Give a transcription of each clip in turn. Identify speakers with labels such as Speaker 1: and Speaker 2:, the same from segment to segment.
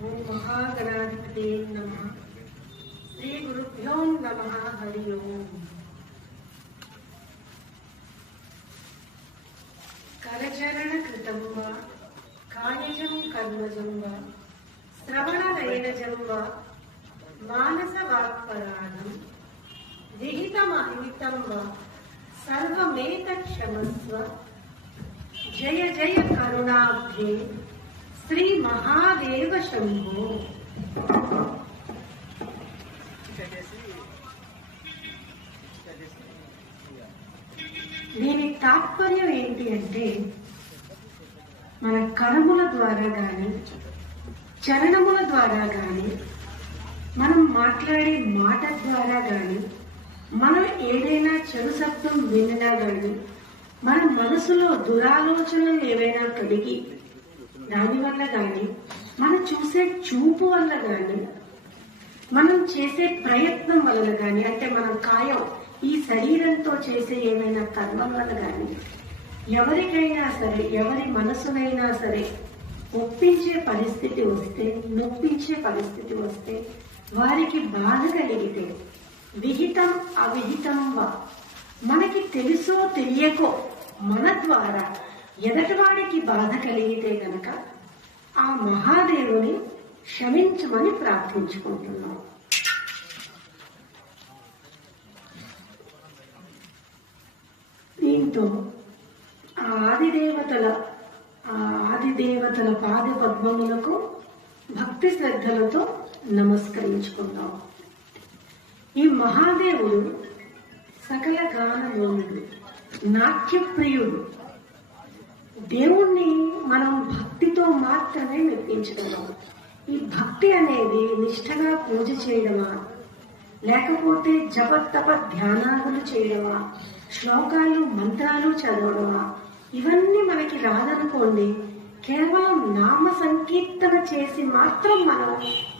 Speaker 1: ఓం మహాగణాధిపతే నమ. శ్రీ గురుభ్యో నమ. హరి ఓం. కరచరణ కృతం వా కాయజం కర్మజం వా శ్రవణనయనజం వా మానస వాక్పరాధం విహితమహితం వా సర్వమేత క్షమస్వ జయ జయ కరుణాభ్యే శ్రీ మహాదేవ శంభో. దీని తాత్పర్యం ఏంటి అంటే మన కర్మల ద్వారా గాని చరణముల ద్వారా గాని మనం మాట్లాడే మాట ద్వారా గాని మనం ఏదైనా చెడు శబ్దం వినినా గాని మన మనసులో దురాలోచనలు ఏవైనా కలిగి దాని వల్ల మనం చూసే చూపు వల్ల కానీ మనం చేసే ప్రయత్నం వలన కానీ అంటే మనం కాయం ఈ శరీరంతో చేసే ఏమైనా కర్మం వల్ల కానీ ఎవరికైనా సరే ఎవరి మనసునైనా సరే ఒప్పించే పరిస్థితి వస్తే నొప్పించే పరిస్థితి వస్తే వారికి బాధ కలిగితే విహితం అవిహితం వా. మనకి తెలుసో తెలియకో మన ద్వారా ఎదటివాడికి బాధ కలిగితే గనక ఆ మహాదేవుని క్షమించమని ప్రార్థించుకుంటున్నాం. దీంతో ఆ ఆదిదేవతల ఆ ఆదిదేవతల పాద పద్మములకు భక్తి శ్రద్ధలతో నమస్కరించుకుందాం. ఈ మహాదేవుడు సకల గానలోనుడు నాట్యప్రియుడు దేవుణ్ణి మనం భక్తితో మాత్రమే మెప్పించగలం. ఈ భక్తి అనేది నిష్ఠగా పూజ చేయడమా? లేకపోతే జపతప ధ్యానాదులు చేయడమా? శ్లోకాలు మంత్రాలు చదవడమా? ఇవన్నీ మనకి రాదనుకోండి కేవలం నామ సంకీర్తన చేసి మాత్రం మనం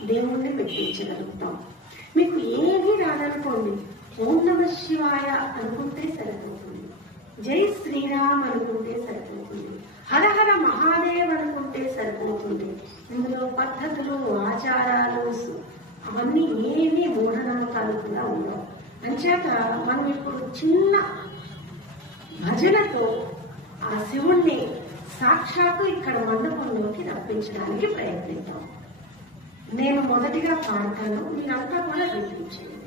Speaker 1: దేవుణ్ణి మెప్పించగలుగుతాం. మీకు ఏమీ రాదనుకోండి ఓం నమ శివాయ అనుకుంటే సరిపోతుంది. జై శ్రీరామ్ అనుకుంటే సరిపోతుంది. హరహర మహాదేవ్ అనుకుంటే సరిపోతుంది. ఇందులో పద్ధతులు ఆచారాలు అవన్నీ ఏమీ మూఢనమ్మకాలు కూడా ఉండవు. అంచేత మనం ఇప్పుడు చిన్న భజనతో ఆ శివుణ్ణి సాక్షాత్తు ఇక్కడ మండపంలోకి రప్పించడానికి ప్రయత్నిద్దాం. నేను మొదటిగా పాడతాను మీరంతా కూడా వినిపించండి.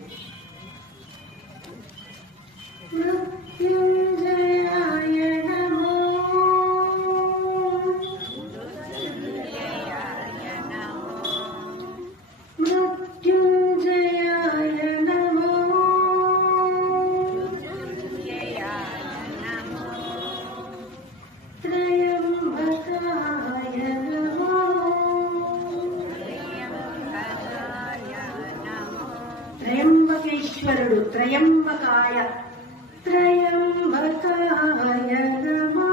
Speaker 1: త్రయంబకేశ్వరుడు త్రయంబకాయ. త్రయంబకాయ నమో.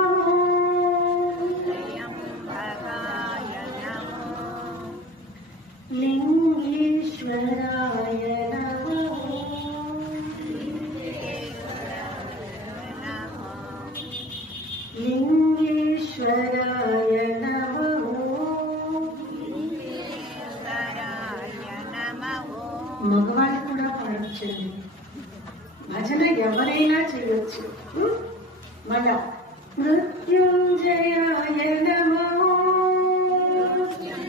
Speaker 1: లింగేశ్వరాయ నమో. లింగేశ్వరాయ నమో. మగవాళ్ళు ప్రారంభించండి భజన ఎవరైనా చేయొచ్చు. మళ్ళా మృత్యుంజయ Yeah.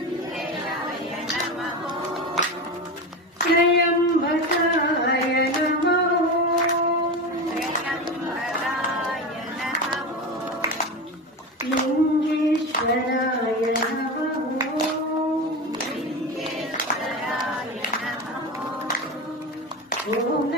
Speaker 1: త్రయంబకాయ 呜